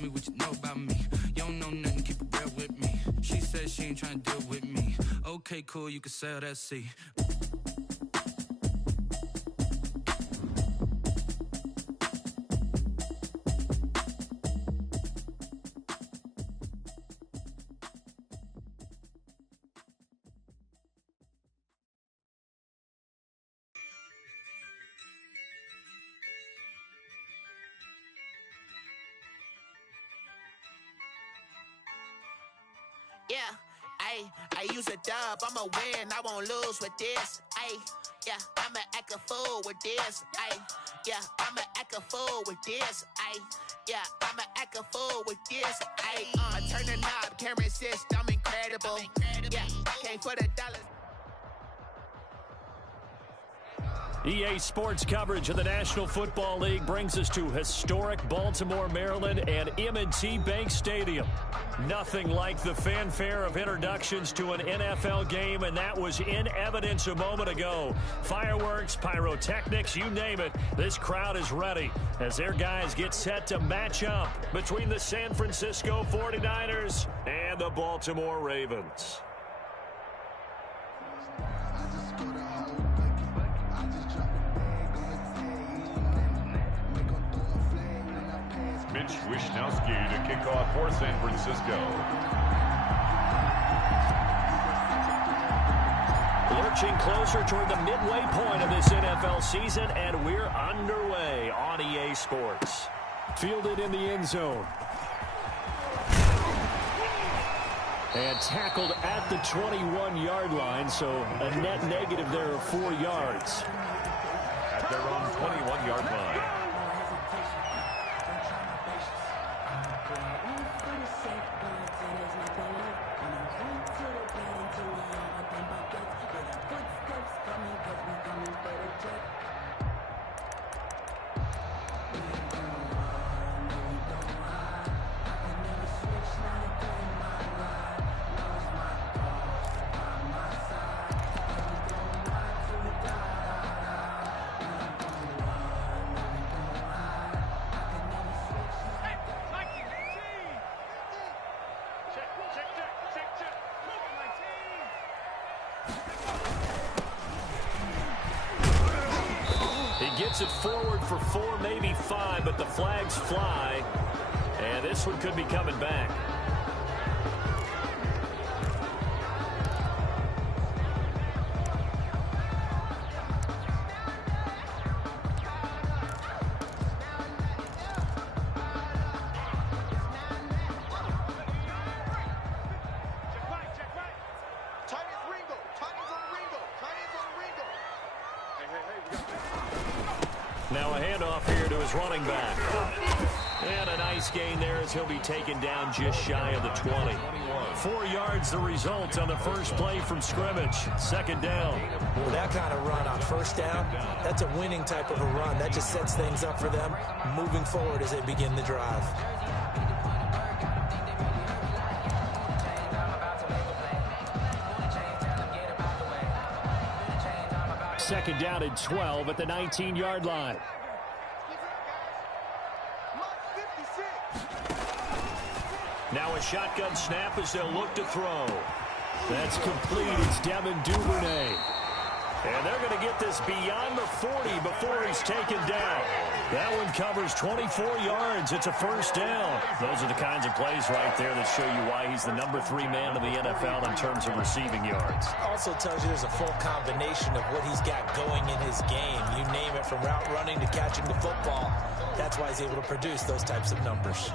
tell me what you know about me. You don't know nothing, keep it real with me. She said she ain't trying to deal with me. Okay, cool, you can sell that seat. Yeah, I use a dub, I'ma win, I won't lose with this. Yeah, I'ma act a fool with this. Yeah, I'ma act a fool with this. Yeah, I'ma act a fool with this. I turn the knob, can't resist, I'm incredible. Yeah, came for the dollars. EA Sports coverage of the National Football League brings us to historic Baltimore, Maryland, and M&T Bank Stadium. Nothing like the fanfare of introductions to an NFL game, and that was in evidence a moment ago. Fireworks, pyrotechnics, you name it, this crowd is ready as their guys get set to match up between the San Francisco 49ers and the Baltimore Ravens. Mitch Wishnowsky to kick off for San Francisco. Lurching closer toward the midway point of this NFL season, and we're underway on EA Sports. Fielded in the end zone. And tackled at the 21-yard line, so a net negative there of 4 yards. At their own 21-yard line. Gets it forward for 4, maybe 5, but the flags fly, and this one could be coming back. Now a handoff here to his running back. And a nice gain there as he'll be taken down just shy of the 20. 4 yards the result on the first play from scrimmage. Second down. Well, that kind of run on first down, that's a winning type of a run. That just sets things up for them moving forward as they begin the drive. Second down and 12 at the 19-yard line. Now a shotgun snap as they'll look to throw. That's complete. It's Devin Duvernay. And they're going to get this beyond the 40 before he's taken down. That one covers 24 yards. It's a first down. Those are the kinds of plays right there that show you why he's the number 3 man in the NFL in terms of receiving yards. Also tells you there's a full combination of what he's got going in his game. You name it, from route running to catching the football. That's why he's able to produce those types of numbers.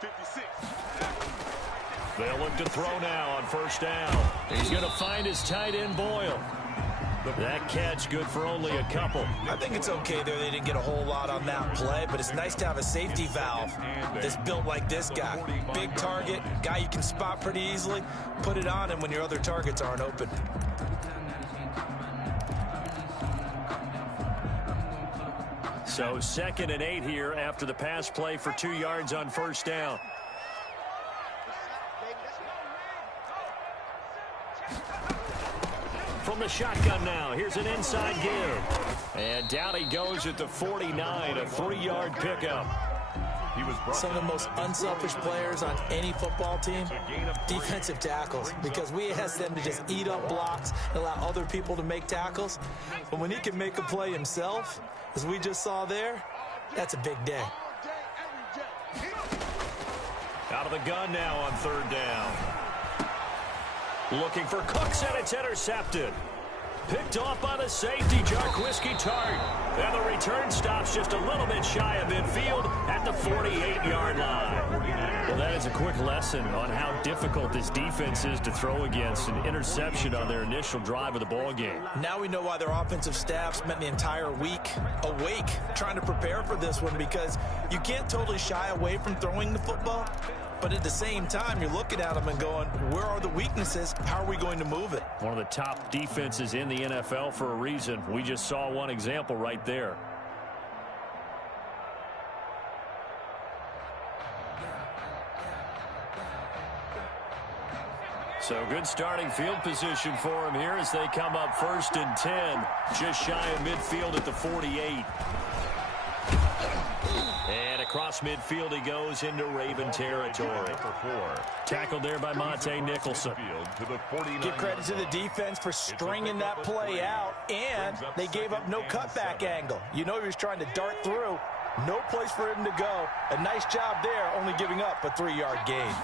56. They'll look to throw now on first down. He's going to find his tight end, Boyle. That catch good for only a couple. I think it's okay there. They didn't get a whole lot on that play, but it's nice to have a safety valve that's built like this guy. Big target, guy you can spot pretty easily. Put it on him when your other targets aren't open. So 2nd and 8 here after the pass play for 2 yards on first down. From the shotgun now. Here's an inside give. And down he goes at the 49, a 3-yard pickup. Some of the most unselfish players on any football team, defensive tackles, because we ask them to just eat up blocks and allow other people to make tackles. But when he can make a play himself, as we just saw there, that's a big day. Out of the gun now on 3rd down. Looking for Cooks, and it's intercepted. Picked off by the safety, Jarquiski Tart. And the return stops just a little bit shy of midfield at the 48-yard line. Well, that is a quick lesson on how difficult this defense is to throw against an interception on their initial drive of the ball game. Now we know why their offensive staff spent the entire week awake trying to prepare for this one, because you can't totally shy away from throwing the football. But at the same time, you're looking at them and going, where are the weaknesses? How are we going to move it? One of the top defenses in the NFL for a reason. We just saw one example right there. So good starting field position for him here as they come up 1st and 10, just shy of midfield at the 48. And across midfield he goes into Raven territory. Tackled there by Monte Nicholson. Give credit to the defense for stringing that play out, and they gave up no cutback angle. You know he was trying to dart through. No place for him to go. A nice job there, only giving up a 3-yard gain.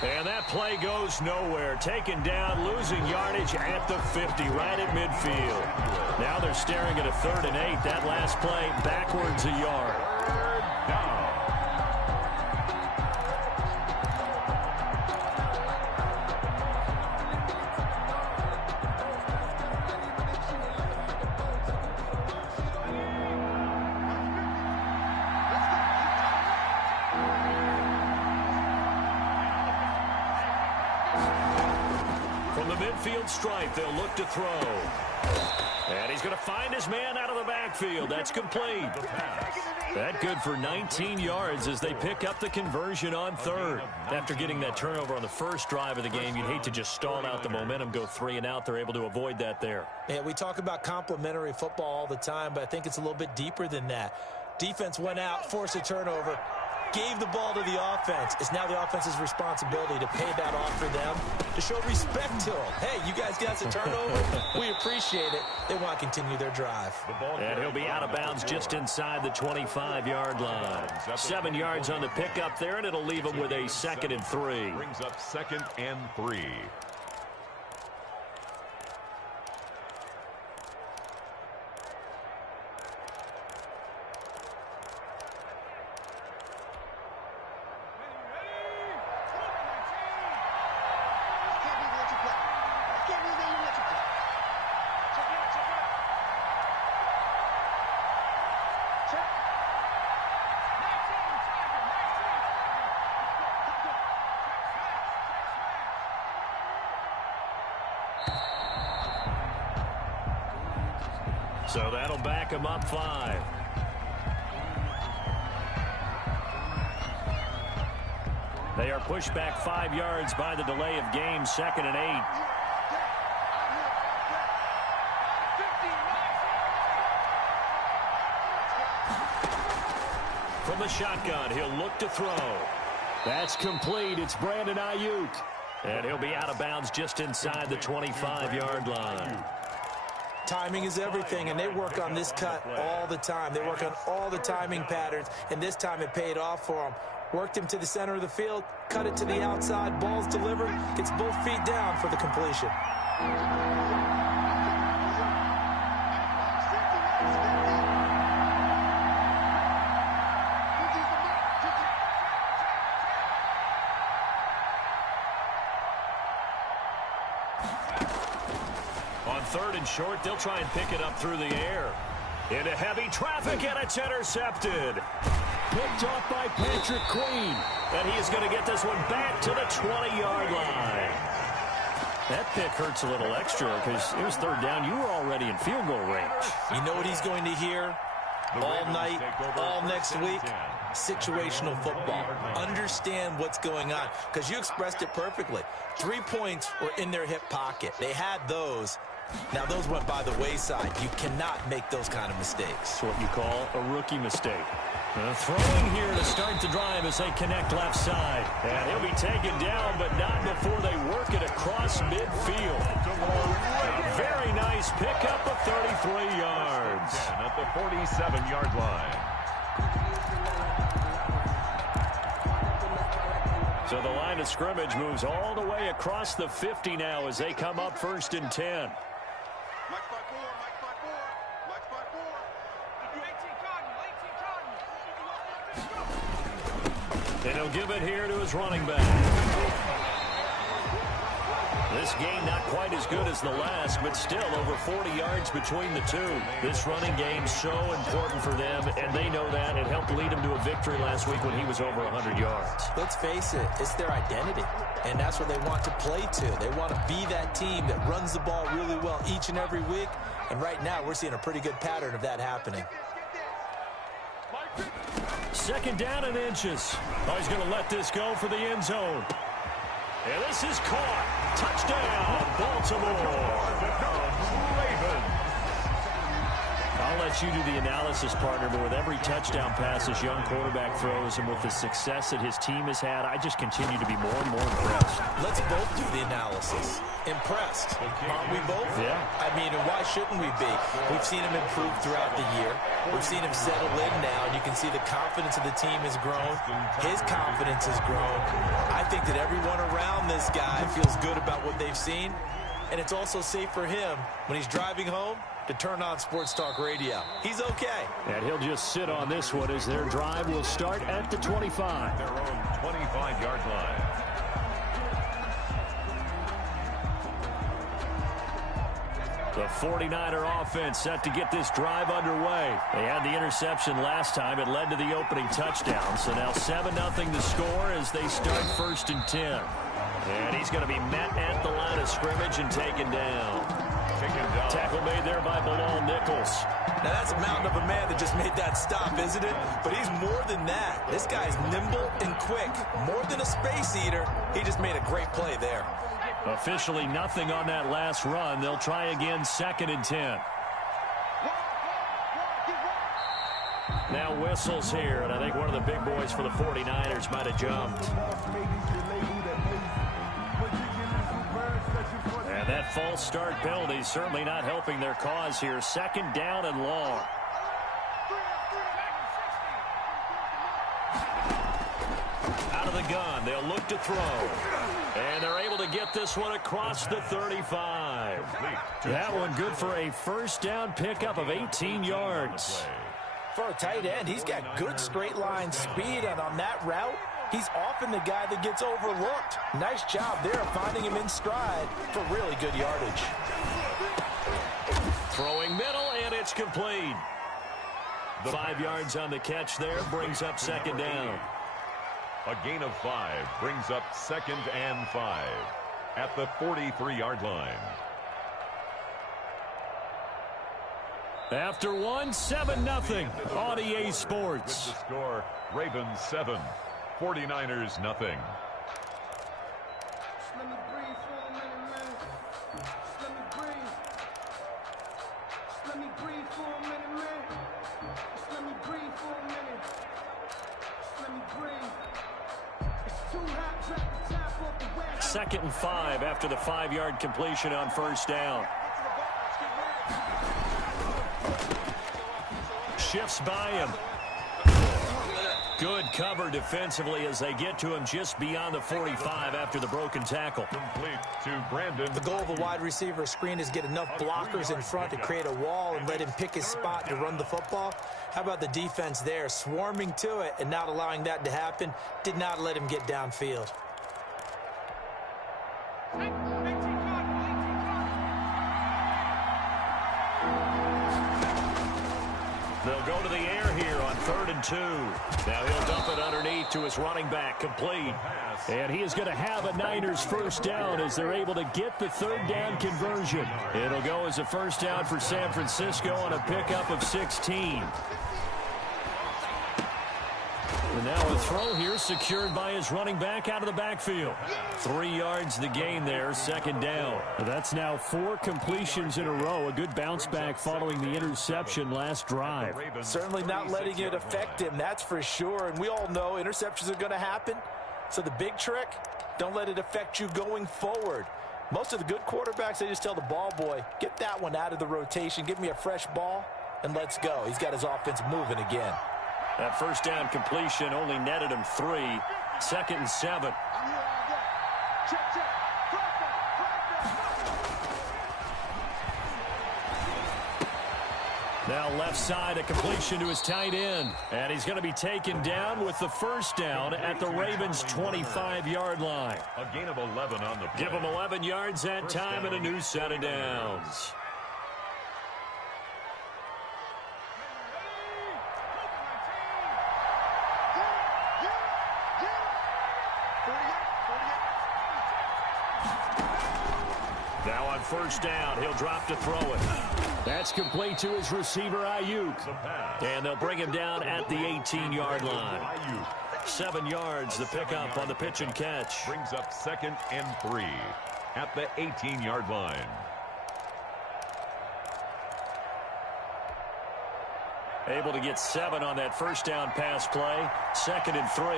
And that play goes nowhere. Taken down, losing yardage at the 50, right at midfield. Now they're staring at a 3rd and 8. That last play, backwards a yard. Midfield stripe, they'll look to throw. And he's going to find his man out of the backfield. That's complete. That good for 19 yards as they pick up the conversion on 3rd. After getting that turnover on the first drive of the game, you'd hate to just stall out the momentum, go 3 and out. They're able to avoid that there. Yeah, we talk about complementary football all the time, but I think it's a little bit deeper than that. Defense went out, forced a turnover, gave the ball to the offense. It's now the offense's responsibility to pay that off for them, to show respect to them. Hey, you guys got the turnover. We appreciate it. They want to continue their drive. And he'll be out of bounds just inside the 25-yard line. 7 yards on the pickup there, and it'll leave him with a 2nd and 3. Brings up 2nd and 3. So that'll back him up 5. They are pushed back 5 yards by the delay of game, 2nd and 8. From the shotgun, he'll look to throw. That's complete. It's Brandon Ayuk. And he'll be out of bounds just inside the 25-yard line. Timing is everything, and they work on this cut all the time. They work on all the timing patterns, and this time it paid off for them. Worked him to the center of the field, cut it to the outside, ball's delivered, gets both feet down for the completion. On 3rd and short, they'll try and pick it up through the air. Into heavy traffic, and it's intercepted. Picked off by Patrick Queen. And he is going to get this one back to the 20-yard line. That pick hurts a little extra because it was 3rd down. You were already in field goal range. You know what he's going to hear all night, all next week? situational football. Understand what's going on, because you expressed it perfectly. 3 points were in their hip pocket. They had those. Now, those went by the wayside. You cannot make those kind of mistakes. It's what you call a rookie mistake. Throwing here to start the drive as they connect left side. And he'll be taken down, but not before they work it across midfield. A very nice pickup of 33 yards. At the 47-yard line. So the line of scrimmage moves all the way across the 50 now as they come up 1st and 10. And he'll give it here to his running back. This game not quite as good as the last, but still over 40 yards between the two. This running game so important for them, and they know that. It helped lead them to a victory last week when he was over 100 yards. Let's face it, it's their identity, and that's what they want to play to. They want to be that team that runs the ball really well each and every week, and right now we're seeing a pretty good pattern of that happening. 2nd down and inches. Oh, he's going to let this go for the end zone. And this is caught. Touchdown, Baltimore. I'll let you do the analysis, partner, but with every touchdown pass this young quarterback throws and with the success that his team has had, I just continue to be more and more impressed. Let's both do the analysis. Impressed. Aren't we both? Yeah. I mean, and why shouldn't we be? We've seen him improve throughout the year. We've seen him settle in now, and you can see the confidence of the team has grown. His confidence has grown. I think that everyone around this guy feels good about what they've seen, and it's also safe for him when he's driving home to turn on Sports Talk Radio. He's okay. And he'll just sit on this one as their drive will start at the 25. Their own 25-yard line. The 49er offense set to get this drive underway. They had the interception last time. It led to the opening touchdown. So now 7-0 the score as they start 1st and 10. And he's going to be met at the line of scrimmage and taken down. Tackle made there by Bilal Nichols. Now that's a mountain of a man that just made that stop, isn't it? But he's more than that. This guy's nimble and quick. More than a space eater. He just made a great play there. Officially nothing on that last run. They'll try again 2nd and 10. Now whistles here, and I think one of the big boys for the 49ers might have jumped. And that false start penalty certainly not helping their cause here. 2nd down and long. Out of the gun, they'll look to throw. And they're able to get this one across the 35. That one good for a 1st down pickup of 18 yards. For a tight end, he's got good straight line speed, and on that route, he's often the guy that gets overlooked. Nice job there of finding him in stride for really good yardage. Throwing middle, and it's complete. 5 yards on the catch there brings up 2nd down. A gain of 5 brings up 2nd and 5 at the 43-yard line. After 7-0 on EA Sports. With the score, Ravens 7, 49ers nothing. Second and 5 after the 5-yard completion on 1st down. Shifts by him. Good cover defensively as they get to him just beyond the 45 after the broken tackle. Complete to Brandon. The goal of a wide receiver screen is get enough blockers in front to create a wall and let him pick his spot to run the football. How about the defense there, swarming to it and not allowing that to happen? Did not let him get downfield. They'll go to the air here on 3rd and 2. Now he'll dump it underneath to his running back, complete. And he is going to have a Niners 1st down as they're able to get the 3rd down conversion. It'll go as a 1st down for San Francisco on a pickup of 16. And now a throw here secured by his running back out of the backfield. 3 yards the gain there, second down. That's now 4 completions in a row. A good bounce back following the interception last drive. Certainly not letting it affect him, that's for sure. And we all know interceptions are going to happen. So the big trick, don't let it affect you going forward. Most of the good quarterbacks, they just tell the ball boy, get that one out of the rotation, give me a fresh ball, and let's go. He's got his offense moving again. That first down completion only netted him 3. 2nd and 7. Now left side, a completion to his tight end. And he's going to be taken down with the first down at the Ravens' 25-yard line. A gain of 11 on the play. Give him 11 yards that time and a new set of downs. Now on first down, he'll drop to throw it. That's complete to his receiver, Ayuk. And they'll bring him down at the 18-yard line. 7 yards, the pickup on the pitch and catch. Brings up 2nd and 3 at the 18-yard line. Able to get 7 on that first down pass play. 2nd and 3.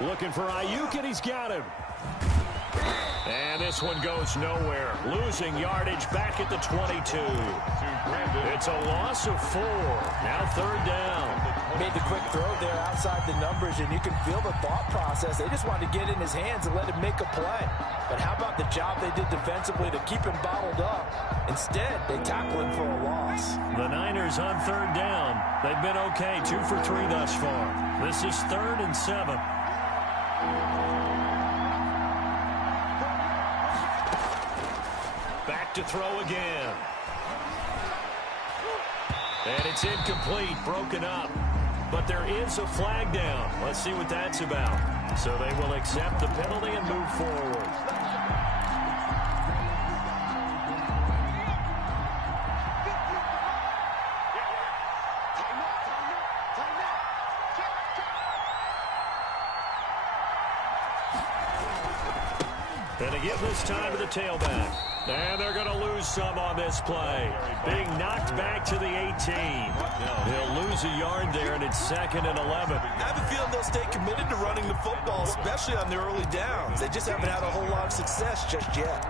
Looking for Ayuk, and he's got him. And this one goes nowhere. Losing yardage back at the 22. It's a loss of 4. Now 3rd down. Made the quick throw there outside the numbers, and you can feel the thought process. They just wanted to get in his hands and let him make a play. But how about the job they did defensively to keep him bottled up? Instead, they tackle him for a loss. The Niners on 3rd down. They've been okay, 2 for 3 thus far. This is 3rd and 7. Back to throw again. And it's incomplete, broken up. But there is a flag down. Let's see what that's about. So they will accept the penalty and move forward. And to give this time to the tailback. And they're going to lose some on this play. Being knocked back to the 18. He'll lose a yard there, and it's 2nd and 11. I have a feeling they'll stay committed to running the football, especially on the early downs. They just haven't had a whole lot of success just yet.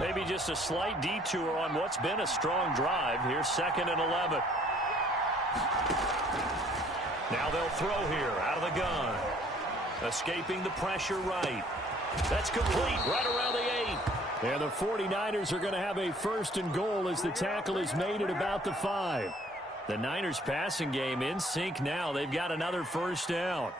Maybe just a slight detour on what's been a strong drive. Here's 2nd and 11. Now they'll throw here out of the gun. Escaping the pressure right. That's complete right around the 8. And the 49ers are going to have a 1st and goal as the tackle is made at about the 5. The Niners passing game in sync now. They've got another first down.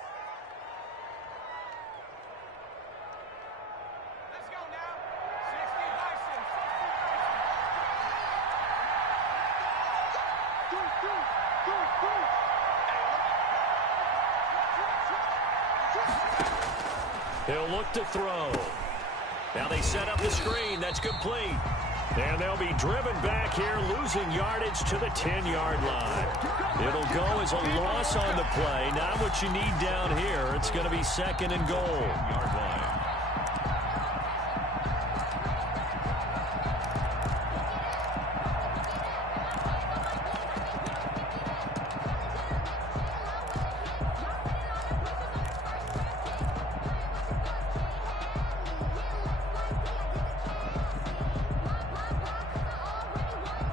He'll look to throw. Now they set up the screen. That's complete. And they'll be driven back here, losing yardage to the 10-yard line. It'll go as a loss on the play. Not what you need down here. It's going to be 2nd and goal. Yard line.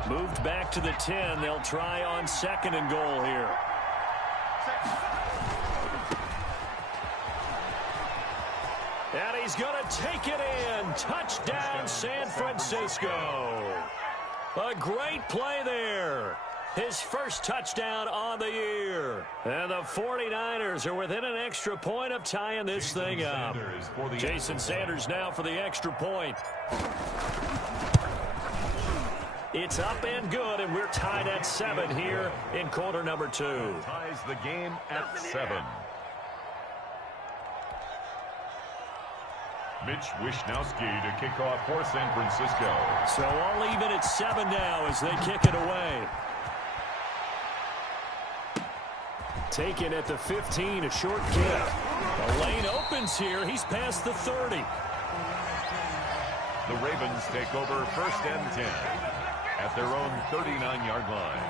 Moved back to the 10. They'll try on 2nd and goal here. And he's going to take it in. Touchdown, San Francisco. A great play there. His first touchdown on the year. And the 49ers are within an extra point of tying this thing up. Jason Sanders now for the extra point. It's up and good, and we're tied at 7 here in quarter number 2. Ties the game at 7. Mitch Wishnowski to kick off for San Francisco. So all even at 7 now as they kick it away. Taken at the 15, a short kick. The lane opens here. He's past the 30. The Ravens take over 1st and 10 at their own 39-yard line.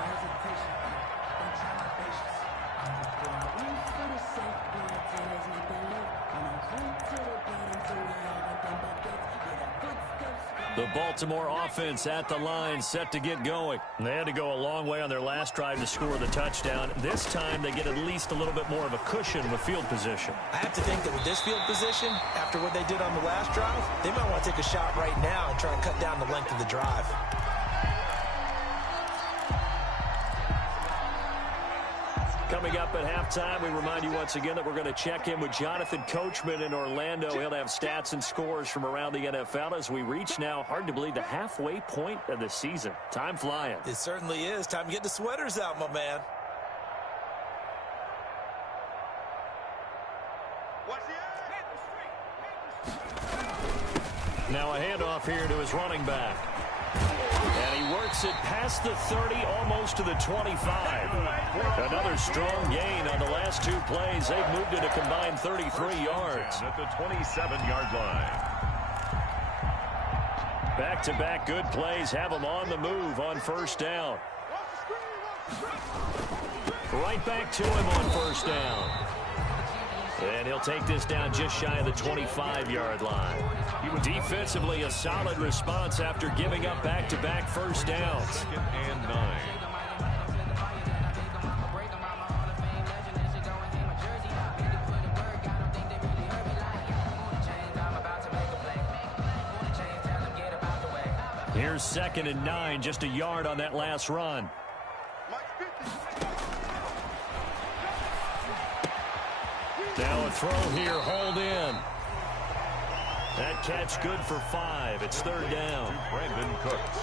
The Baltimore offense at the line, set to get going. They had to go a long way on their last drive to score the touchdown. This time they get at least a little bit more of a cushion with field position. I have to think that with this field position, after what they did on the last drive, they might want to take a shot right now and try and cut down the length of the drive. Coming up at halftime, we remind you once again that we're going to check in with Jonathan Coachman in Orlando. He'll have stats and scores from around the NFL as we reach now, hard to believe, the halfway point of the season. Time flying. It certainly is. Time to get the sweaters out, my man. Now a handoff here to his running back. And he works it past the 30, almost to the 25. Another strong gain on the last 2 plays. They've moved it a combined 33 yards. At the 27-yard line. Back-to-back good plays have them on the move on 1st down. Right back to him on 1st down. And he'll take this down just shy of the 25-yard line. Defensively, a solid response after giving up back-to-back 1st downs. 2nd and 9. Here's 2nd and 9, just a yard on that last run. Now a throw here, hold in. That catch good for 5. It's 3rd down. Brandon Cooks.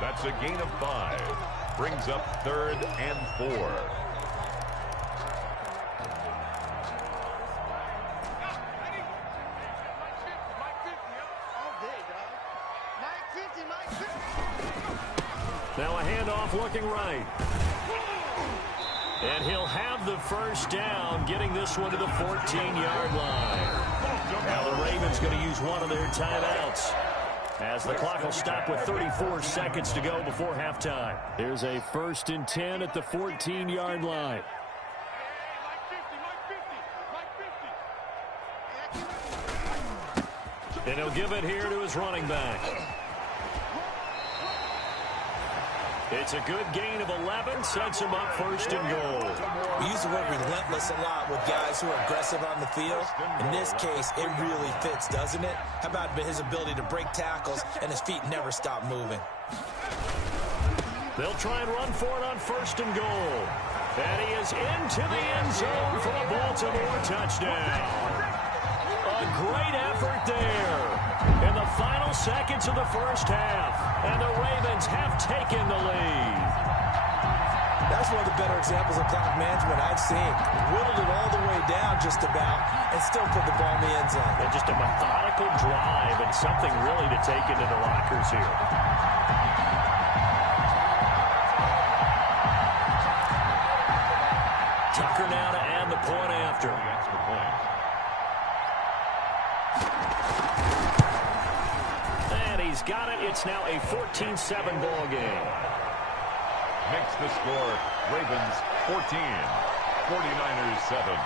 That's a gain of 5. Brings up 3rd and 4. Now a handoff looking right. And he'll have the 1st down, getting this one to the 14-yard line. Now the Ravens going to use one of their timeouts, as the clock will stop with 34 seconds to go before halftime. Here's a 1st and 10 at the 14-yard line. And he'll give it here to his running back. It's a good gain of 11, sets him up 1st and goal. We use the word relentless a lot with guys who are aggressive on the field. In this case, it really fits, doesn't it? How about his ability to break tackles and his feet never stop moving? They'll try and run for it on 1st and goal. And he is into the end zone for a Baltimore touchdown. A great effort there in the final seconds of the 1st half. And the Ravens have taken the lead. That's one of the better examples of clock management I've seen. Whittled it all the way down just about and still put the ball in the end zone. And just a methodical drive and something really to take into the lockers here. Tucker now to add the point after. The extra point. And he's got it. It's now a 14-7 ball game. Makes the score Ravens 14, 49ers 7.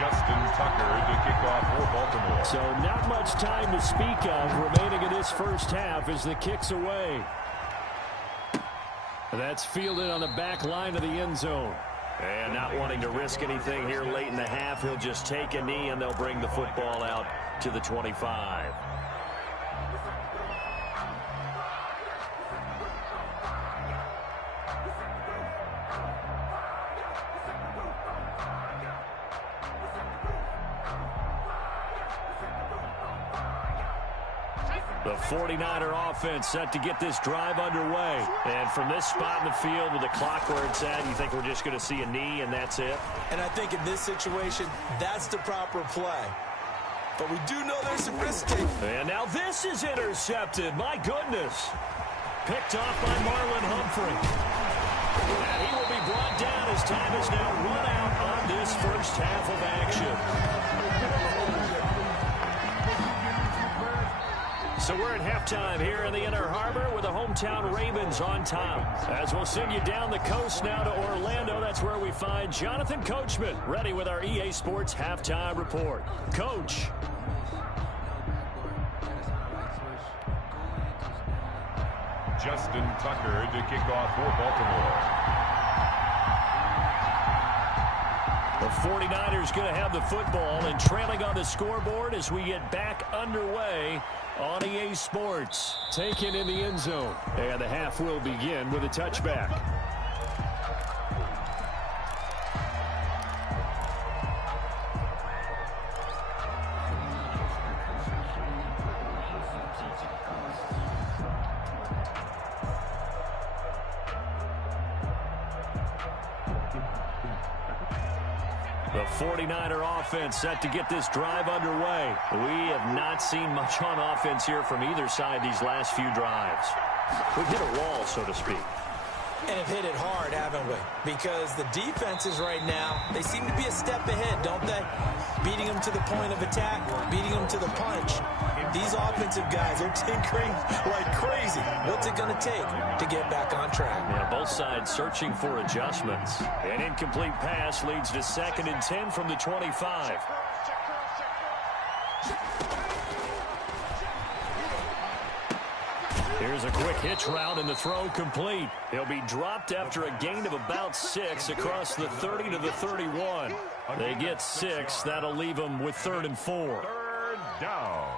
Justin Tucker to kick off for Baltimore. So not much time to speak of remaining in this 1st half as the kick's away. That's fielded on the back line of the end zone. And not wanting to risk anything here late in the half, he'll just take a knee and they'll bring the football out to the 25. The 49er offense set to get this drive underway. And from this spot in the field with the clock where it's at, you think we're just going to see a knee and that's it? And I think in this situation, that's the proper play. But we do know there's some risk taken. And now this is intercepted. My goodness. Picked off by Marlon Humphrey. And he will be brought down as time is now run out on this first half of action. So we're at halftime here in the Inner Harbor with the hometown Ravens on top. As we'll send you down the coast now to Orlando, that's where we find Jonathan Coachman ready with our EA Sports halftime report. Coach. Justin Tucker to kick off for Baltimore. The 49ers going to have the football and trailing on the scoreboard as we get back underway on EA Sports. Taken in the end zone. And the half will begin with a touchback. The 49er offense set to get this drive underway. We have not seen much on offense here from either side these last few drives. We've hit a wall, so to speak. And have hit it hard, haven't we? Because the defenses right now, they seem to be a step ahead, don't they? Beating them to the point of attack, beating them to the punch. These offensive guys are tinkering like crazy. What's it going to take to get back on track? Yeah, both sides searching for adjustments. An incomplete pass leads to 2nd and 10 from the 25. Here's a quick hitch route and the throw complete. He'll be dropped after a gain of about 6 across the 30 to the 31. They get 6. That'll leave them with 3rd and 4. Third down.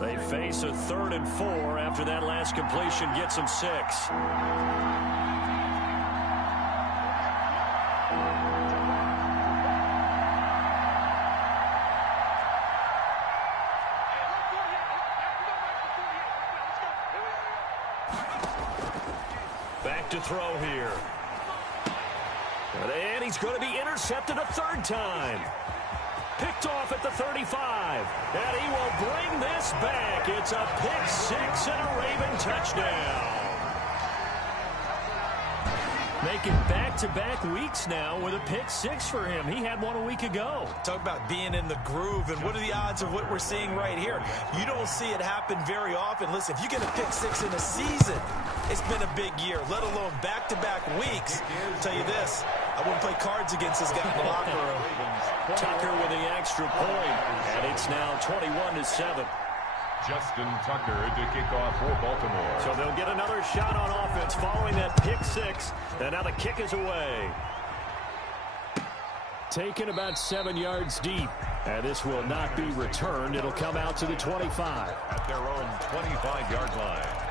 They face a 3rd and 4 after that last completion gets them 6. Back to throw here. And he's going to be intercepted a 3rd time. Picked off at the 35. And he will bring this back. It's a pick 6 and a Raven touchdown. Making back-to-back weeks now with a pick 6 for him. He had one a week ago. Talk about being in the groove, and what are the odds of what we're seeing right here? You don't see it happen very often. Listen, if you get a pick 6 in a season, it's been a big year, let alone back-to-back weeks. I'll tell you this, I wouldn't play cards against this guy in the locker room. Tucker with the extra point, and it's now 21-7. Justin Tucker to kick off for Baltimore. So they'll get another shot on offense following that pick 6, and now the kick is away. Taken about 7 yards deep, and this will not be returned. It'll come out to the 25. At their own 25-yard line.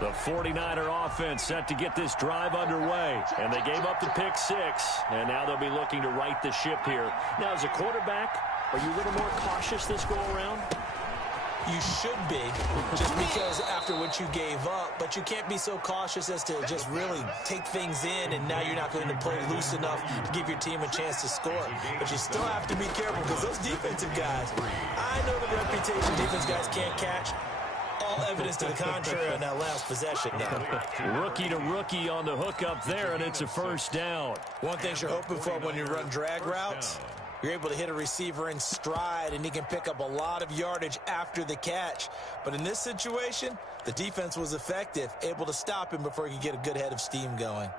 The 49er offense set to get this drive underway, and they gave up the pick 6, and now they'll be looking to right the ship here. Now, as a quarterback, are you a little more cautious this go-around? You should be, just because after what you gave up, but you can't be so cautious as to just really take things in, and now you're not going to play loose enough to give your team a chance to score. But you still have to be careful, because those defensive guys, I know the reputation defense guys can't catch. All evidence to the contrary on that last possession now. Rookie to rookie on the hook up there, and it's a first down. One thing you're hoping for when you run drag routes, you're able to hit a receiver in stride, and he can pick up a lot of yardage after the catch. But in this situation, the defense was effective, able to stop him before he could get a good head of steam going.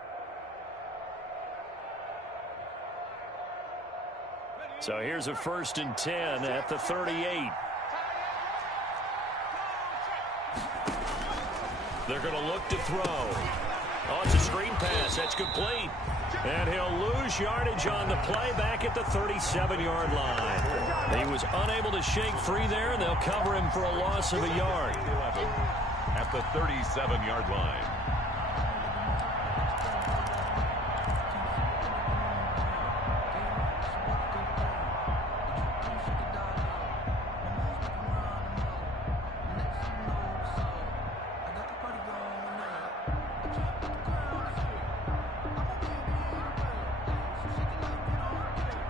So here's a 1st and 10 at the 38. They're going to look to throw. Oh, it's a screen pass. That's complete. And he'll lose yardage on the play back at the 37-yard line. He was unable to shake free there, and they'll cover him for a loss of a yard. At the 37-yard line.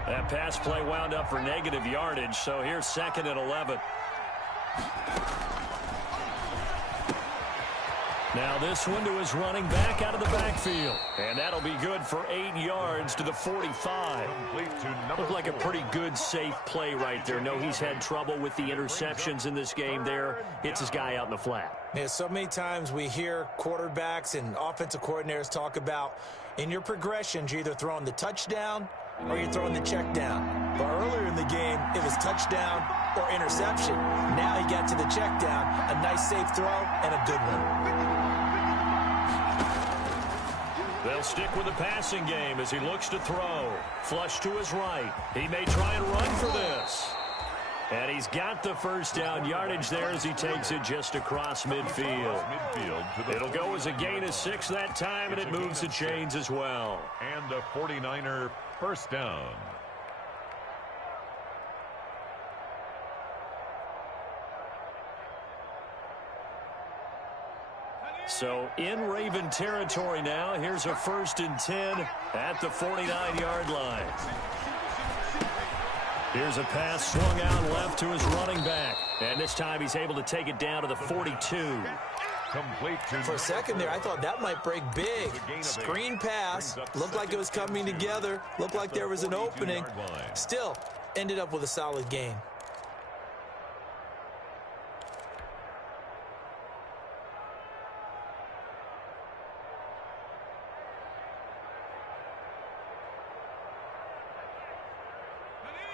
That pass play wound up for negative yardage, so here's 2nd and 11. Now this one to his running back out of the backfield. And that'll be good for 8 yards to the 45. Looked like a pretty good, safe play right there. No, he's had trouble with the interceptions in this game there. Hits his guy out in the flat. Yeah, so many times we hear quarterbacks and offensive coordinators talk about in your progressions, you're either throwing the touchdown or you're throwing the check down. But earlier in the game, it was touchdown or interception. Now he got to the check down, a nice safe throw, and a good one. They'll stick with the passing game as he looks to throw. Flush to his right. He may try and run for this. And he's got the first down yardage there as he takes it just across midfield. It'll go as a gain of 6 that time, and it moves the chains as well. And a 49er first down. So in Raven territory now. Here's a 1st and 10 at the 49-yard line. Here's a pass swung out left to his running back. And this time he's able to take it down to the 42. Complete for a second there, I thought that might break big. Screen pass. Looked like it was coming together. Looked like there was an opening. Still, ended up with a solid gain.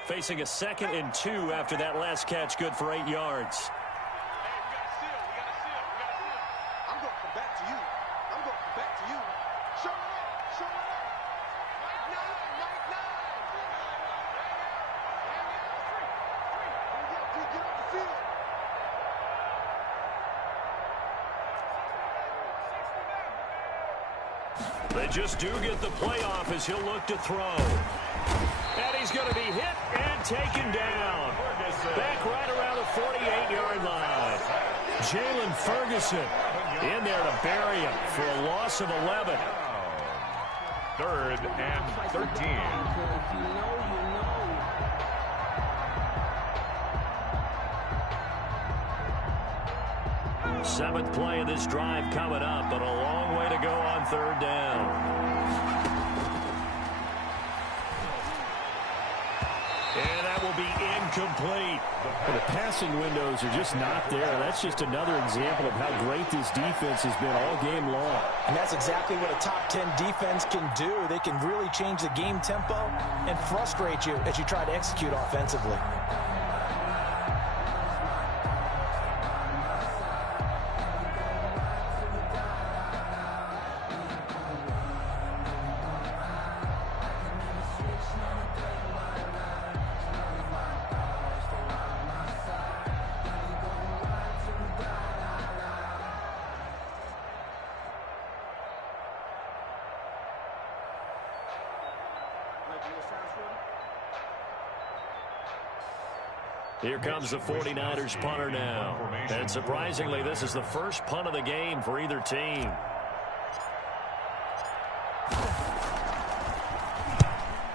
Facing a 2nd and 2 after that last catch, good for 8 yards. They just do get the play off as he'll look to throw. And he's going to be hit and taken down. Back right around the 48-yard line. Jalen Ferguson in there to bury him for a loss of 11. 3rd and 13. 7th play of this drive coming up, but a long way to go on 3rd down. And that will be incomplete. Well, the passing windows are just not there. That's just another example of how great this defense has been all game long. And that's exactly what a top 10 defense can do. They can really change the game tempo and frustrate you as you try to execute offensively. Here comes the 49ers punter now. And surprisingly, this is the first punt of the game for either team.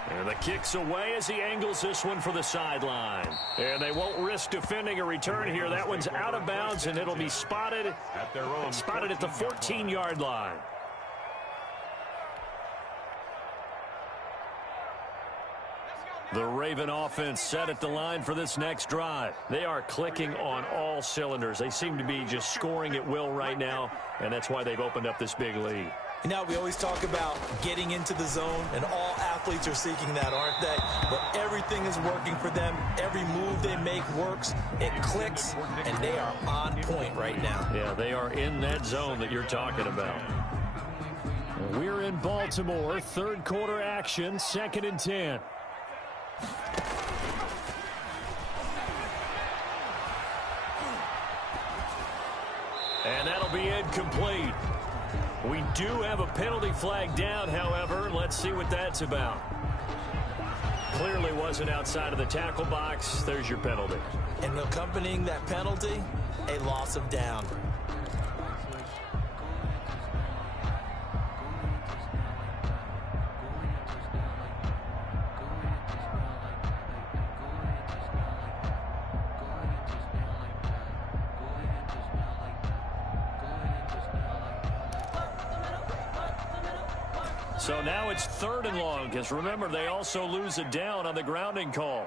And the kick's away as he angles this one for the sideline. And they won't risk defending a return here. That one's out of bounds, and it'll be spotted at the 14-yard line. The Raven offense set at the line for this next drive. They are clicking on all cylinders. They seem to be just scoring at will right now, and that's why they've opened up this big lead. Now, we always talk about getting into the zone, and all athletes are seeking that, aren't they? But everything is working for them. Every move they make works. It clicks, and they are on point right now. Yeah, they are in that zone that you're talking about. We're in Baltimore. Third quarter action. 2nd and 10. And that'll be incomplete. We do have a penalty flag down, however. Let's see what that's about. Clearly wasn't outside of the tackle box. There's your penalty. And accompanying that penalty, a loss of down. So now it's 3rd and long, because remember, they also lose a down on the grounding call.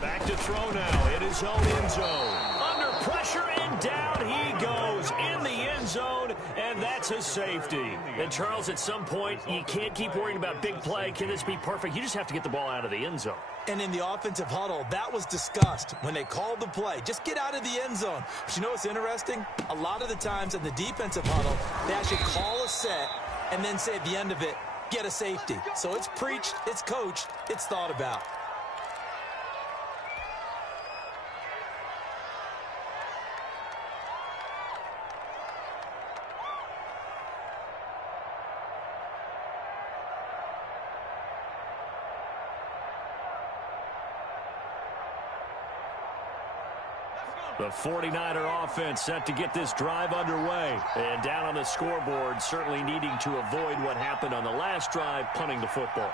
Back to throw now in his own end zone. Under pressure and down he goes in the end zone, and that's a safety. And Charles, at some point, you can't keep worrying about big play. Can this be perfect? You just have to get the ball out of the end zone. And in the offensive huddle, that was discussed when they called the play. Just get out of the end zone. But you know what's interesting? A lot of the times in the defensive huddle, they actually call a set and then say at the end of it, get a safety. So it's preached, it's coached, it's thought about. The 49er offense set to get this drive underway. And down on the scoreboard, certainly needing to avoid what happened on the last drive, punting the football.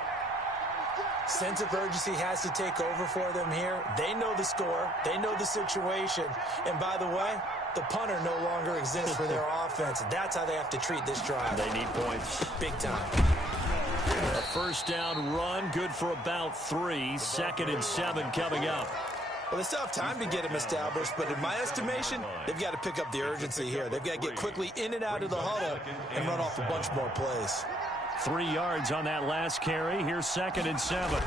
Sense of urgency has to take over for them here. They know the score. They know the situation. And by the way, the punter no longer exists for their offense. That's how they have to treat this drive. They need points. Big time. A first down run, good for about 3. 2nd and 7 coming up. Well, they still have time to get him established, but in my estimation, they've got to pick up the urgency here. They've got to get quickly in and out of the huddle and run off a bunch more plays. 3 yards on that last carry. Here's 2nd and 7.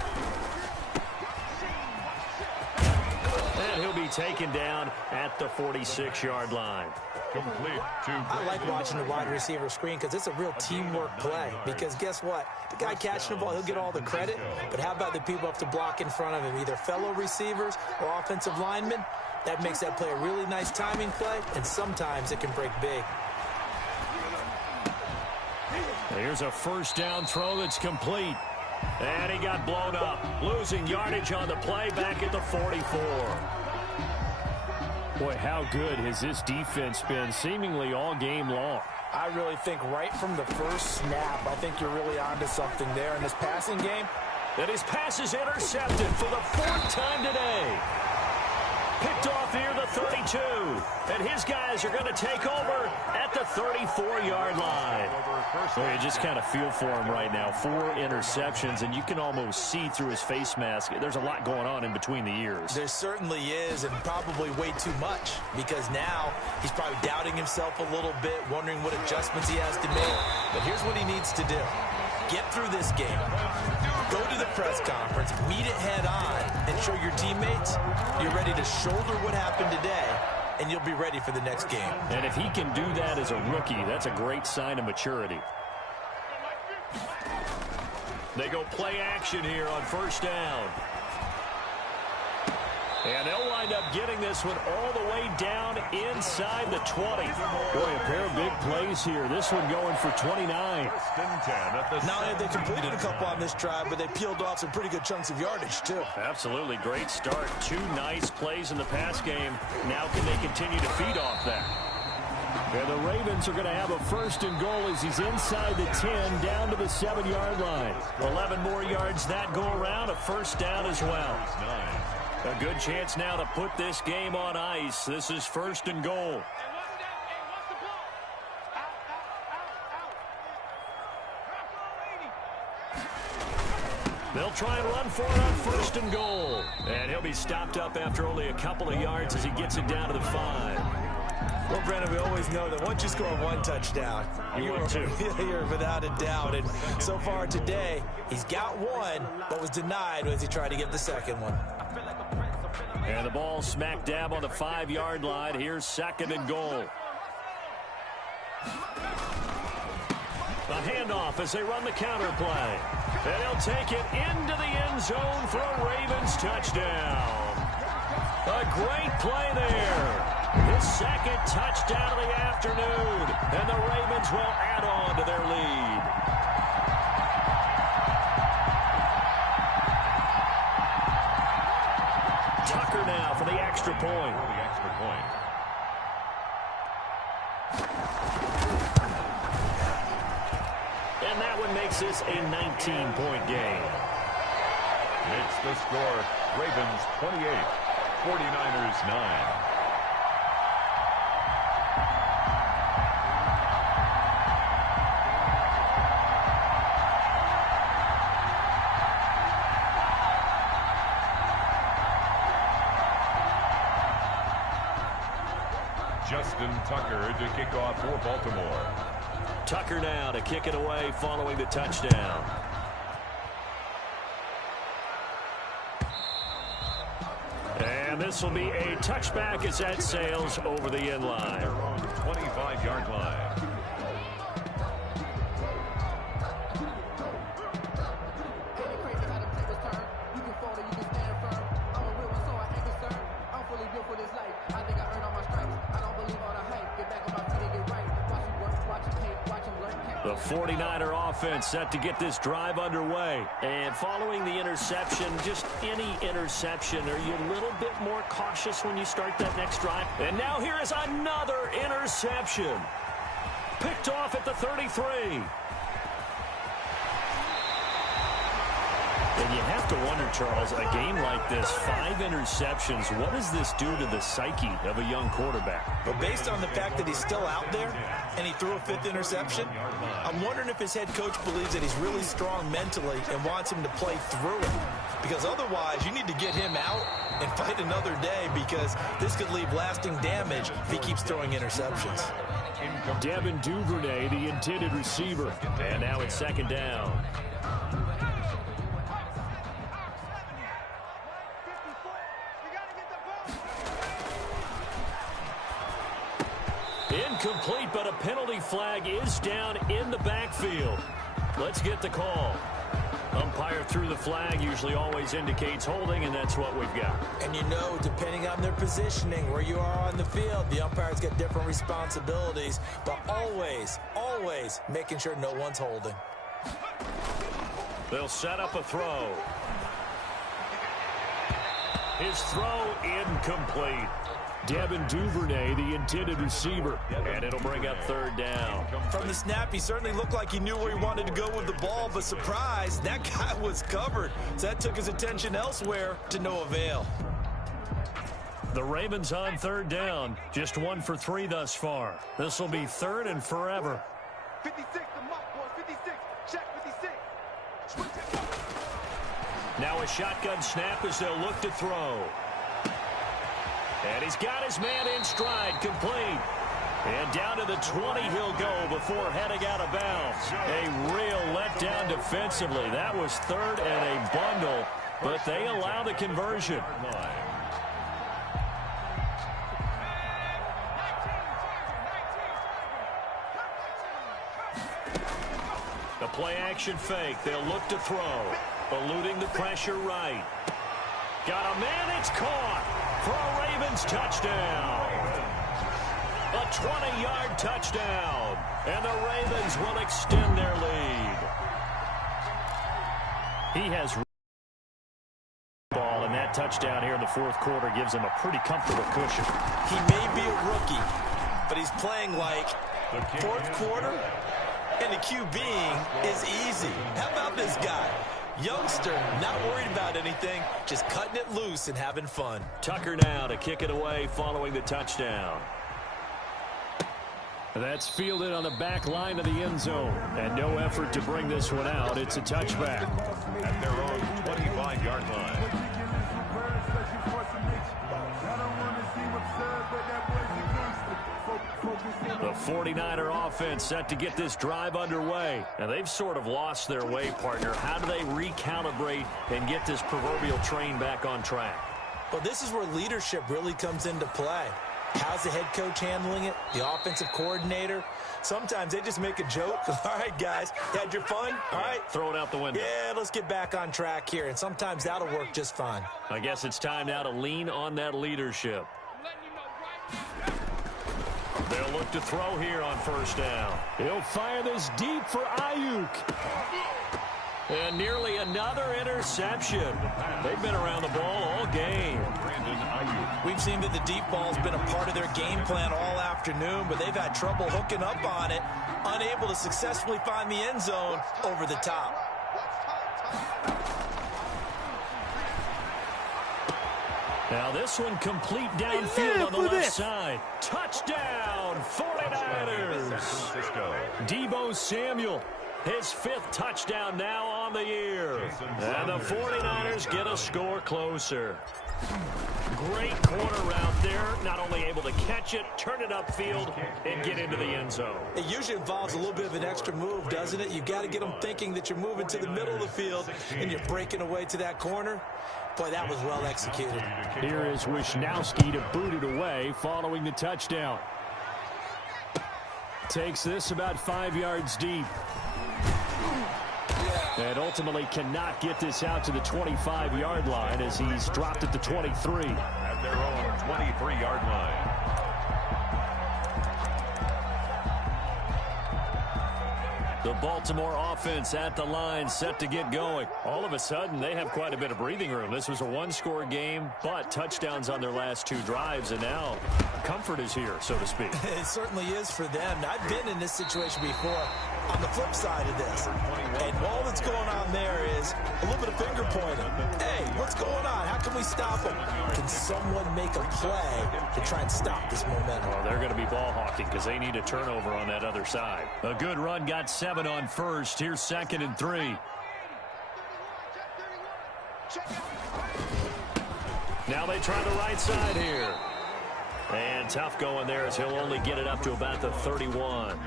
And he'll be taken down at the 46-yard line. Complete to I like watching the wide receiver screen because it's a real teamwork play. Because guess what? The guy catching the ball, he'll get all the credit. But how about the people up to block in front of him, either fellow receivers or offensive linemen? That makes that play a really nice timing play, and sometimes it can break big. Here's a first down throw that's complete. And he got blown up. Losing yardage on the play back at the 44. Boy, how good has this defense been seemingly all game long? I really think right from the first snap, I think you're really onto something there in this passing game. And his pass is intercepted for the 4th time today. Picked off near the 32. And his guys are going to take over at the 34-yard line. Well, you just kind of feel for him right now. 4 interceptions, and you can almost see through his face mask. There's a lot going on in between the ears. There certainly is, and probably way too much, because now he's probably doubting himself a little bit, wondering what adjustments he has to make. But here's what he needs to do. Get through this game. Go to the press conference, meet it head on, and show your teammates you're ready to shoulder what happened today, and you'll be ready for the next game. And if he can do that as a rookie, that's a great sign of maturity. They go play action here on first down. And they'll wind up getting this one all the way down inside the 20. Boy, a pair of big plays here. This one going for 29. Not only have they completed a couple on this drive, but they peeled off some pretty good chunks of yardage, too. Absolutely. Great start. 2 nice plays in the pass game. Now can they continue to feed off that? And the Ravens are going to have a first and goal as he's inside the 10, down to the 7-yard line. 11 more yards that go around, a first down as well. A good chance now to put this game on ice. This is first and goal. They'll try and run for it on first and goal. And he'll be stopped up after only a couple of yards as he gets it down to the 5. Well, Brandon, we always know that once you score 1 touchdown, you're without a doubt. And so far today, he's got 1, but was denied as he tried to get the second one. And the ball smack dab on the 5-yard line. Here's second and goal. A handoff as they run the counter play. And he'll take it into the end zone for a Ravens touchdown. A great play there. His second touchdown of the afternoon. And the Ravens will add on to their lead. Tucker now for the extra point. And that one makes this a 19-point game. It's the score. Ravens 28, 49ers 9. Justin Tucker to kick off for Baltimore. Tucker now to kick it away following the touchdown. And this will be a touchback as that sails over the end line. 25-yard line. The 49er offense set to get this drive underway. And following the interception, just any interception, are you a little bit more cautious when you start that next drive? And now here is another interception. Picked off at the 33. And you have to wonder, Charles, a game like this, 5 interceptions, what does this do to the psyche of a young quarterback? But based on the fact that he's still out there and he threw a 5th interception, I'm wondering if his head coach believes that he's really strong mentally and wants him to play through it. Because otherwise, you need to get him out and fight another day, because this could leave lasting damage if he keeps throwing interceptions. Devin Duvernay, the intended receiver. And now it's second down. Incomplete, but a penalty flag is down in the backfield. Let's get the call. Umpire threw the flag, usually always indicates holding, and that's what we've got. And you know, depending on their positioning, where you are on the field, the umpires get different responsibilities, but always, always making sure no one's holding. They'll set up a throw. His throw incomplete. Devin Duvernay, the intended receiver, and it'll bring up third down. From the snap, he certainly looked like he knew where he wanted to go with the ball, but surprise, that guy was covered. So that took his attention elsewhere to no avail. The Ravens on third down, just 1 for 3 thus far. This will be third and forever. 56, the mock boy, 56, check 56. Switch it. Now a shotgun snap as they'll look to throw. And he's got his man in stride, complete. And down to the 20 he'll go before heading out of bounds. A real letdown defensively. That was third and a bundle, but they allow the conversion. The play action fake. They'll look to throw. Eluding the pressure right. Got a man, it's caught for a Ravens touchdown. A 20-yard touchdown. And the Ravens will extend their lead. He has ball, and that touchdown here in the fourth quarter gives him a pretty comfortable cushion. He may be a rookie, but he's playing like fourth quarter, and the QBing is easy. How about this guy? Youngster, not worried about anything, just cutting it loose and having fun. Tucker now to kick it away following the touchdown. That's fielded on the back line of the end zone. And no effort to bring this one out. It's a touchback. At their own 25-yard line. The 49er offense set to get this drive underway. Now, they've sort of lost their way, partner. How do they recalibrate and get this proverbial train back on track? Well, this is where leadership really comes into play. How's the head coach handling it? The offensive coordinator? Sometimes they just make a joke. All right, guys, had your fun? All right. Throw it out the window. Yeah, let's get back on track here, and sometimes that'll work just fine. I guess it's time now to lean on that leadership. They'll look to throw here on first down. He'll fire this deep for Ayuk. And nearly another interception. They've been around the ball all game. We've seen that the deep ball's been a part of their game plan all afternoon, but they've had trouble hooking up on it, unable to successfully find the end zone over the top. Now this one complete downfield on the left side. Touchdown, 49ers. Deebo Samuel, his 5th touchdown now on the year. And the 49ers get a score closer. Great corner route there. Not only able to catch it, turn it upfield, and get into the end zone. It usually involves a little bit of an extra move, doesn't it? You've got to get them thinking that you're moving to the middle of the field and you're breaking away to that corner. Boy, that was well executed. Here is Wisnowski to boot it away following the touchdown. Takes this about 5 yards deep. And ultimately cannot get this out to the 25-yard line as he's dropped at the 23. At their own 23-yard line. The Baltimore offense at the line, set to get going. All of a sudden, they have quite a bit of breathing room. This was a one-score game, but touchdowns on their last 2 drives, and now comfort is here, so to speak. It certainly is for them. I've been in this situation before on the flip side of this. And all that's going on there is a little bit of finger pointing. Hey, what's going on? How can we stop them? Can someone make a play to try and stop this momentum? Well, they're going to be ball hawking because they need a turnover on that other side. A good run, got 7 on first. Here's 2nd and 3. Now they try the right side here. And tough going there as he'll only get it up to about the 31.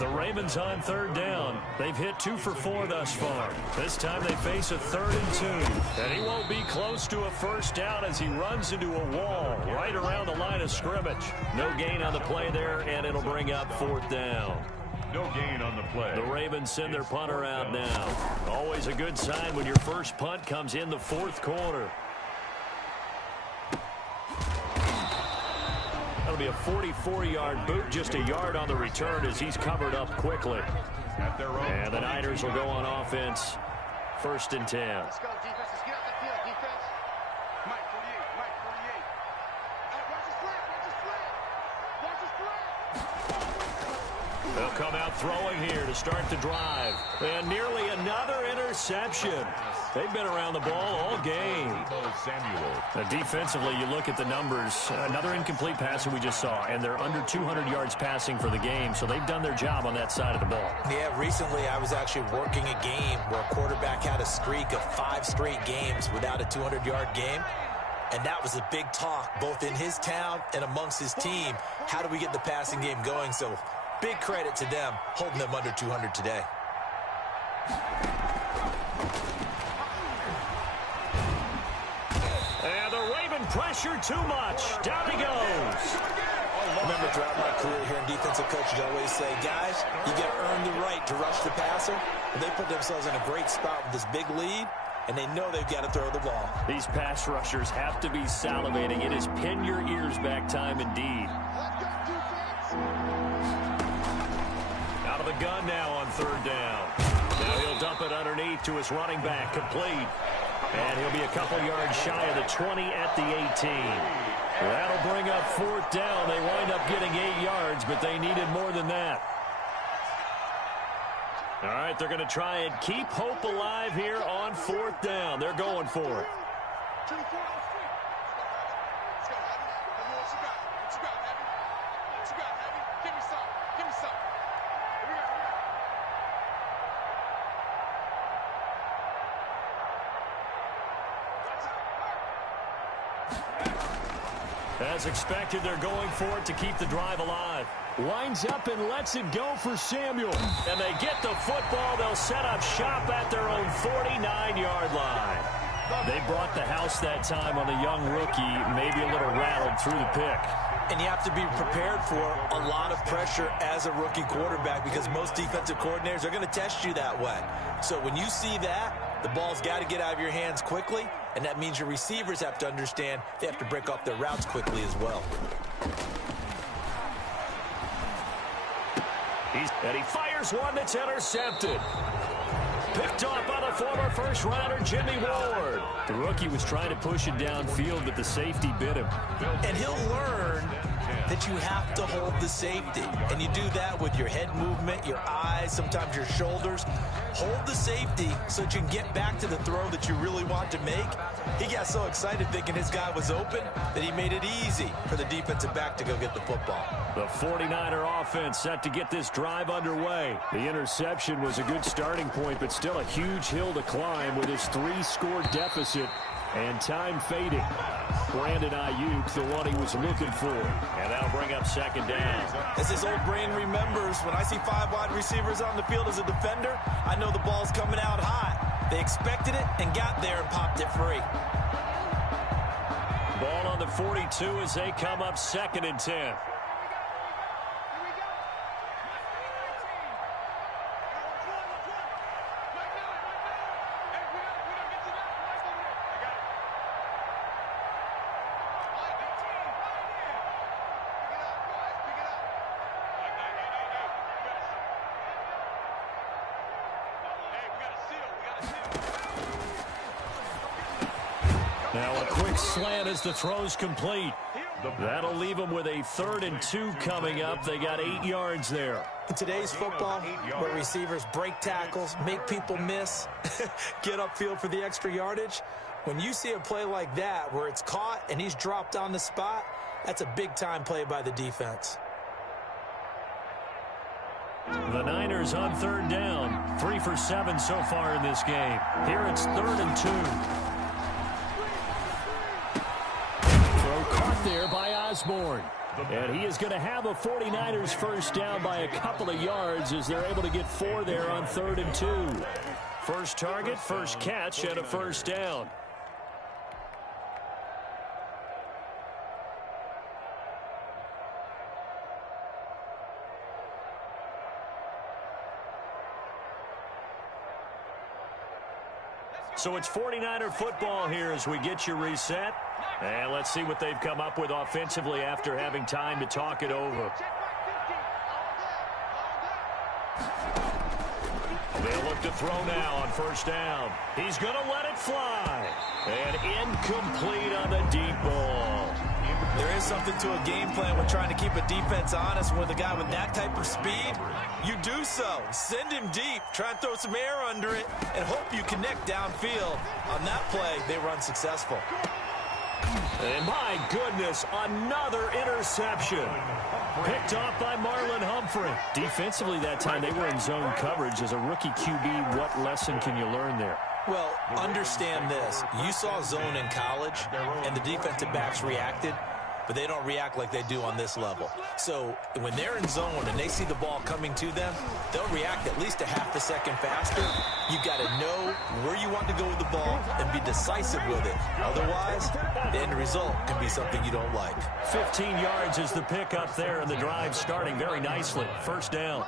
The Ravens on 3rd down. They've hit 2 for 4 thus far. This time they face a 3rd and 2. And he won't be close to a first down as he runs into a wall right around the line of scrimmage. No gain on the play there, and it'll bring up 4th down. No gain on the play. The Ravens send their punter out now. Always a good sign when your first punt comes in the 4th quarter. That'll be a 44-yard boot, just a yard on the return as he's covered up quickly. And the Niners will go on offense, 1st and 10. Let's go, defense. Let's get out the field, defense. Mike 48, Mike 48. Hey, watch his flat, watch his flat. Watch his flat. They'll come out throwing here to start the drive. And nearly another interception. They've been around the ball all game. Defensively, you look at the numbers. Another incomplete passer we just saw, and they're under 200 yards passing for the game, so they've done their job on that side of the ball. Yeah, recently I was actually working a game where a quarterback had a streak of 5 straight games without a 200-yard game. And that was a big talk, both in his town and amongst his team. How do we get the passing game going? So big credit to them, holding them under 200 today. And the Raven pressure too much. Down he goes. Remember, throughout my career here in defensive coaches, I always say, guys, you got to earn the right to rush the passer. And they put themselves in a great spot with this big lead, and they know they've got to throw the ball. These pass rushers have to be salivating. It is pin your ears back time indeed. Out of the gun now on 3rd down. Now he'll dump it underneath to his running back, complete. And he'll be a couple yards shy of the 20 at the 18. That'll bring up 4th down. They wind up getting 8 yards, but they needed more than that. All right, they're going to try and keep hope alive here on 4th down. They're going for it. As expected, they're going for it to keep the drive alive. Lines up and lets it go for Samuel. And they get the football. They'll set up shop at their own 49-yard line. They brought the house that time on the young rookie, maybe a little rattled through the pick. And you have to be prepared for a lot of pressure as a rookie quarterback because most defensive coordinators are going to test you that way. So when you see that, the ball's got to get out of your hands quickly, and that means your receivers have to understand they have to break off their routes quickly as well. And he fires one that's intercepted. Picked off by the former first-rounder Jimmy Ward. The rookie was trying to push it downfield, but the safety bit him. And he'll learn that you have to hold the safety. And you do that with your head movement, your eyes, sometimes your shoulders. Hold the safety so that you can get back to the throw that you really want to make. He got so excited thinking his guy was open that he made it easy for the defensive back to go get the football. The 49er offense set to get this drive underway. The interception was a good starting point, but still a huge hill to climb with his 3-score deficit and time fading. Brandon Ayuk, the one he was looking for. And that'll bring up second down. As his old brain remembers, when I see 5 wide receivers on the field as a defender, I know the ball's coming out hot. They expected it and got there and popped it free. Ball on the 42 as they come up 2nd and 10. Now a quick slant as the throw's complete. That'll leave them with a 3rd and 2 coming up. They got 8 yards there. In today's football, where receivers break tackles, make people miss, get upfield for the extra yardage, when you see a play like that where it's caught and he's dropped on the spot, that's a big-time play by the defense. The Niners on 3rd down. 3 for 7 so far in this game. Here it's 3rd and 2. Caught there by Osborne. And he is going to have a 49ers first down by a couple of yards as they're able to get 4 there on 3rd and 2. First target, first catch, and a first down. So it's 49er football here as we get you reset. And let's see what they've come up with offensively after having time to talk it over. They'll look to throw now on first down. He's going to let it fly. And incomplete on the deep ball. There is something to a game plan when trying to keep a defense honest. With a guy with that type of speed, you do so. Send him deep. Try and throw some air under it and hope you connect downfield. On that play, they were unsuccessful. And my goodness, another interception. Picked off by Marlon Humphrey. Defensively that time, they were in zone coverage. As a rookie QB, what lesson can you learn there? Well, understand this. You saw zone in college, and the defensive backs reacted, but they don't react like they do on this level. So when they're in zone and they see the ball coming to them, they'll react at least a half a second faster. You've got to know where you want to go with the ball and be decisive with it. Otherwise, the end result can be something you don't like. 15 yards is the pickup there, and the drive starting very nicely. First down.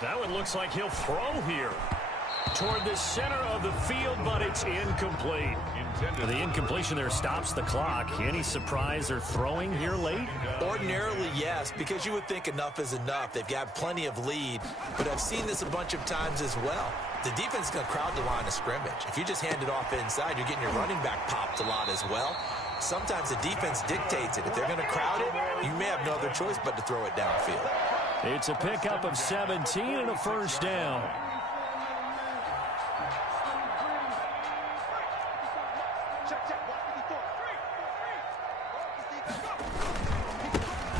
That one looks like he'll throw here toward the center of the field, but it's incomplete. The incompletion there stops the clock. Any surprise they're throwing here late? Ordinarily, yes, because you would think enough is enough. They've got plenty of lead, but I've seen this a bunch of times as well. The defense is going to crowd the line of scrimmage. If you just hand it off inside, you're getting your running back popped a lot as well. Sometimes the defense dictates it. If they're going to crowd it, you may have no other choice but to throw it downfield. It's a pickup of 17 and a first down.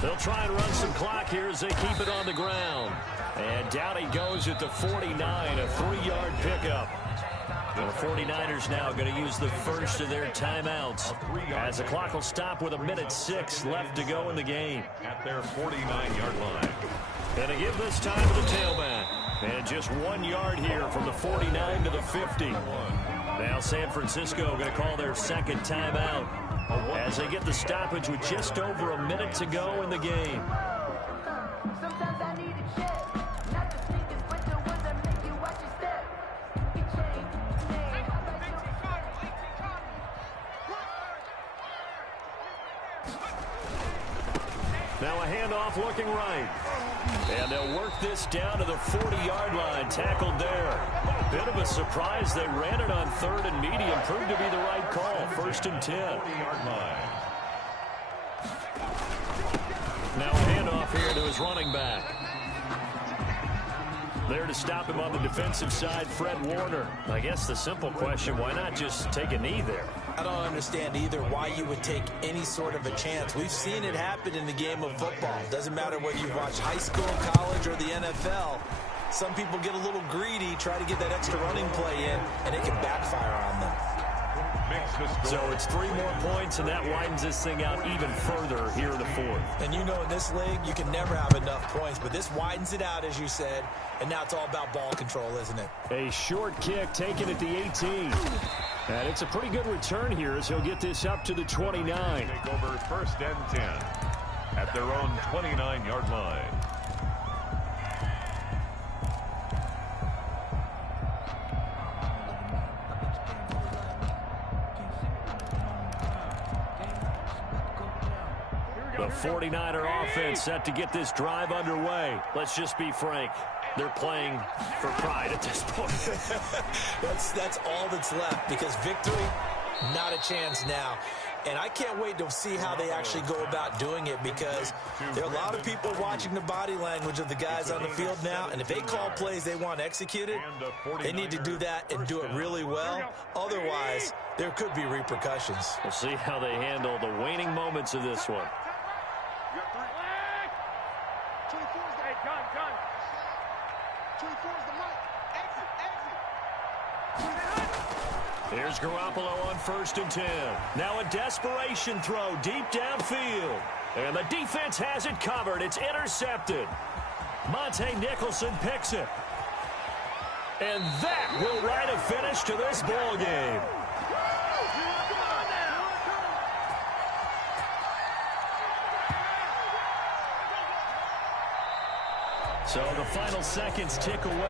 They'll try and run some clock here as they keep it on the ground. And down he goes at the 49, a 3-yard pickup. The 49ers now going to use the first of their timeouts as the clock will stop with 1:06 left to go in the game. At their 49-yard line. And to give this time to the tailback. And just 1 yard here from the 49 to the 50. Now San Francisco going to call their second timeout as they get the stoppage with just over a minute to go in the game. Sometimes I need a check, not the sneakers, but the ones that make you watch your step. Now a handoff looking right. And they'll work this down to the 40-yard line, tackled there. Bit of a surprise. They ran it on 3rd and medium. Proved to be the right call. 1st and 10. 40-yard line. Now a handoff here to his running back. There to stop him on the defensive side, Fred Warner. I guess the simple question, why not just take a knee there? I don't understand either why you would take any sort of a chance. We've seen it happen in the game of football. Doesn't matter whether you watch high school, college, or the NFL. Some people get a little greedy, try to get that extra running play in, and it can backfire on them. So it's 3 more points, and that widens this thing out even further here in the 4th. And you know in this league, you can never have enough points, but this widens it out, as you said, and now it's all about ball control, isn't it? A short kick taken at the 18. And it's a pretty good return here as he'll get this up to the 29. Take over 1st and 10 at their own 29-yard line. The 49er offense set to get this drive underway. Let's just be frank. They're playing for pride at this point. That's all that's left, because victory, not a chance now. And I can't wait to see how they actually go about doing it, because there are a lot of people watching the body language of the guys on the field now, and if they call plays they want executed, they need to do that and do it really well. Otherwise, there could be repercussions. We'll see how they handle the waning moments of this one. Here's Garoppolo on 1st and 10. Now a desperation throw deep downfield. And the defense has it covered. It's intercepted. Monte Nicholson picks it. And that will write a finish to this ball game. So the final seconds tick away.